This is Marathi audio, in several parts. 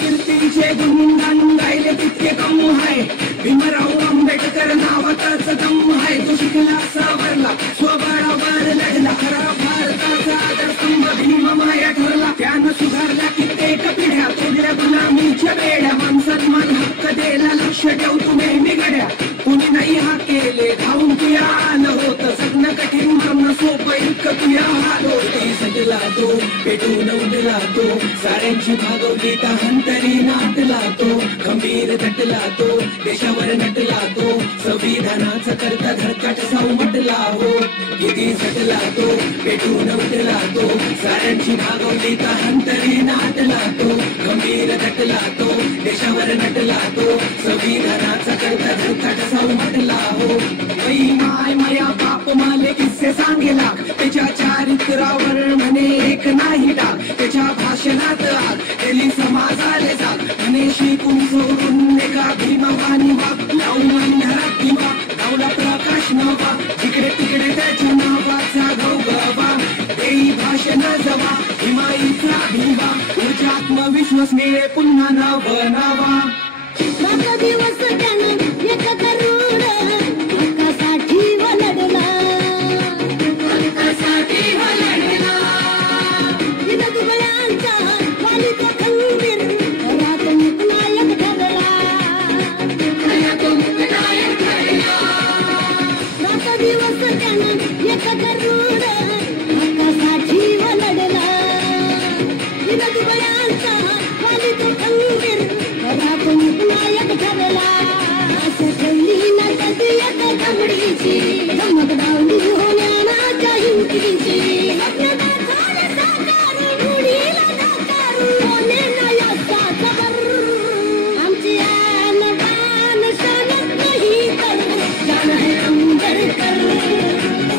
कीर्तीचे गुणगान गायले तितके कम आहे. भीमराव आंबेडकर नावाचाच दम आहे. तो शिकला सावरला स्वबळावर लढला. खरा भारताचा आदर्शस्तंभ भीममाया ठरला. त्यानं सुधारला कित्येक पिढ्या. तोडल्या गुलामीच्या बेड्या. माणसात मान हक्क द्यायला लक्ष ठेव तू नेहमी गड्या. कुणी नाही हा केले धावून तुया आलं होतं. जगणं कठीण मरण सोपं इतकं तुया हाल होते. सजला तो पेटून उडला तो. साऱ्यांची भागवली हंतरी नाटला तो. खंबीर दटला तो. देशावर नटला तो. संविधानाचा करता धडकाट सावमटला हो. किती झटला तो पेटून उडला तो. साऱ्यांची भागवली हंतरी नाटला तो. खंबीर दटला तो. देशावर नटला तो. संविधानाचा करता धडकाट सावमटला हो. माय माया बाप माले किस्से सांगेला. त्याच्या चारित्र्यावर म्हणे एक नाही टाक. त्याच्या भाषणात आग केली समाजाले जाग. म्हणे शिकून सोडून एका भीमवानी वाग. लावून अंधारात दिवा गावला प्रकाश नवा. तिकडे तिकडे त्याच्या नावाचा गौगवा. देई भाषण जवा हिमाईचा भिवा. तुझ्या आत्मविश्वास मिळे पुन्हा नव नवा. दिवस त्यानं एक करोड हक्कासाठी लढला. हक्कासाठी लढला. तिथं दुबळ्यांचा वाली तो खंबीर. पराक्रमिक नायक ठरला. पराक्रमिक नायक ठरला. रात दिवस त्यानं एक करोड हक्कासाठी लढला. तिथं दुबळ्यांचा वाली तो खंबीर. पराक्रमिक नायक ठरला. असं ठेवली ना कधी एका दमडीची. धमक डावली होण्याच्या हिमतीची. आपल्याला झालं साकार रुढीला नाकार. होणे नयाचा खबर. आमची आन बान शानच नाही तर. जाण है आंबेडकर.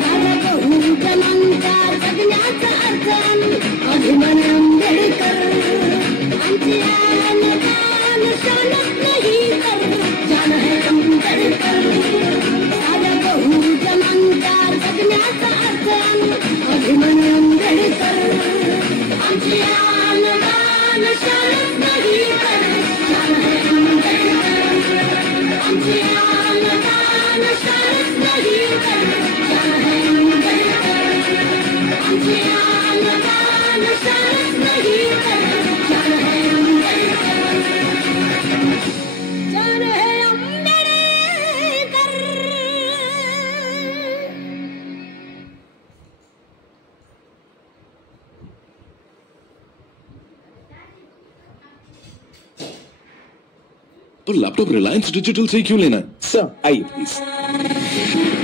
सारा बहुजनांचा जगण्याचा अर्थ. अभिमान आंबेडकर. आमची आन बान शानच नाही तर. जाण है आंबेडकर. सारा बहुजनांचा जगण्याचा अर्थ. अभिमान आंबेडकर. आमची आन बान शानच नाही तर. जाण है आंबेडकर. आमची आन बान शानच नाही तर. जाण है आंबेडकर. आमची आन बान शानच नाही तर. जाण है आंबेडकर. जाण है आंबेडकर. तो लैपटॉप रिलायंस डिजिटल से क्यों लेना? सर आइए प्लीज.